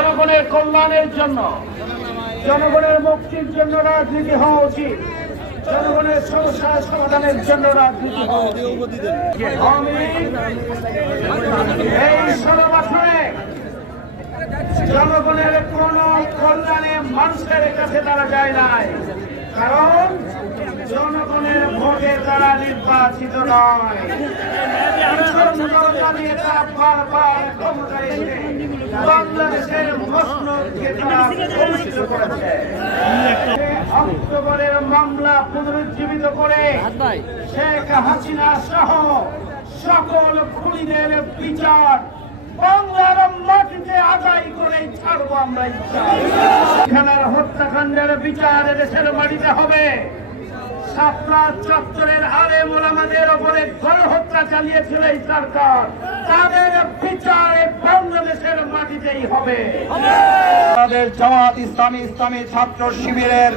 জনগণের কল্যাণের জন্য, জনগণের মুক্তির জন্য রাজনীতি হওয়া উচিত, জনগণের সমস্যা সমাধানের জন্য রাজনীতি হওয়া উচিত। আমি এই 16 বছরে জনগণের কোন কল্যাণে মানুষের কাছে তারা যায় নাই, কারণ জনগণের ভোটে তারা নির্বাচিত নয়। বাংলাদেশের মসনদকে তারা কলুষিত করেছে। অক্টোবরের মামলা পুনরুজ্জীবিত করে শেখ হাসিনা সহ সকল খুনিদের বিচার বাংলার মাটিতে আদায় করে ছাড়বো আমরা। খেলার হত্যাকাণ্ডের বিচার দেশের মাটিতে হবে। শাপলা চত্বরের আলেম ওলামাদের ওপরে গণহত্যা চালিয়েছিল এই সরকার, তাদের বিচারে বাংলাদেশের মাটিতেই হবে। আমাদের জামাত ইসলামী ছাত্র শিবিরের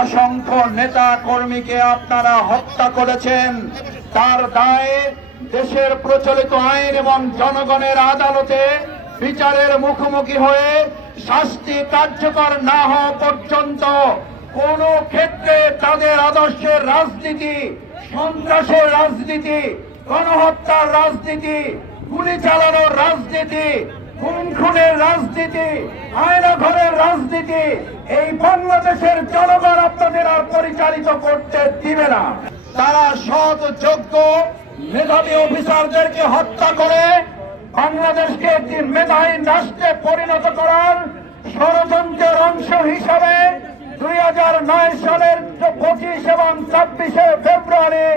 অসংখ্য নেতা কর্মীকে আপনারা হত্যা করেছেন, তার দায়ে দেশের প্রচলিত আইন এবং জনগণের আদালতে বিচারের মুখোমুখি হয়ে শাস্তি কার্যকর না হওয়া পর্যন্ত কোন ক্ষেত্রে তাদের আদর্শের রাজনীতি, সন্ত্রাসের রাজনীতি, গণহত্যার রাজনীতি, গুলি চালানোর রাজনীতি, খুনের রাজনীতি, আয়নাঘরের রাজনীতি এই বাংলাদেশের জনগণ আপনাদের আর পরিচালিত করতে দিবে না। তারা সৎ যোগ্য মেধাবী অফিসারদেরকে হত্যা করে বাংলাদেশকে একটি মেধাহীন রাষ্ট্রে পরিণত করার ষড়যন্ত্রের অংশ হিসাবে 2009 সালের 25 এবং 26 ফেব্রুয়ারি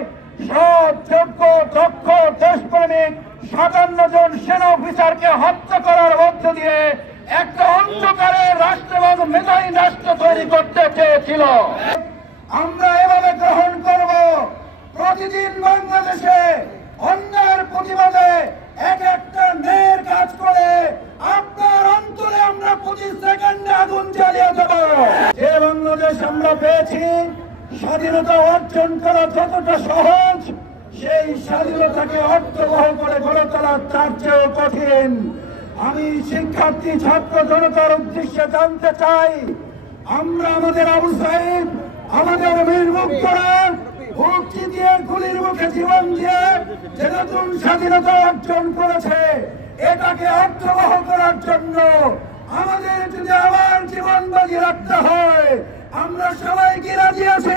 সৎ যোগ্য দক্ষ দেশপ্রেমিক 57 জন সেনা অফিসারকে হত্যা করার মধ্য দিয়ে একটা অন্ধকারের রাষ্ট্র এবং মেধাহীন রাষ্ট্র তৈরি করতে চেয়েছিল। আমরা এভাবে গ্রহণ করব। প্রতিদিন বাংলাদেশে অন্যায়ের প্রতিবাদে এক একটা ন্যায়ের কাজ করে আপনার অন্তরে আমরা 25 সেকেন্ডে আগুন জ্বালিয়ে দেব। যে বাংলাদেশ আমরা পেয়েছি, স্বাধীনতা অর্জন করা যতটা সহজ, সেই স্বাধীনতাকে অর্থবহ করে গড়ে তোলা তার চেয়েও কঠিন। আমি শিক্ষার্থী ছাত্র জনতার উদ্দেশ্যে জানতে চাই, আমরা আমাদের আবু সাইদ, আমাদের বীর মুক্তিরা মুক্তি দিয়ে গুলির মুখে জীবন দিয়ে যে নতুন স্বাধীনতা অর্জন করেছে, এটাকে অর্থবহ করার জন্য আমাদের যদি আবার জীবন বাজি রাখতে হয়, আমরা সবাই কি রাজি আছি?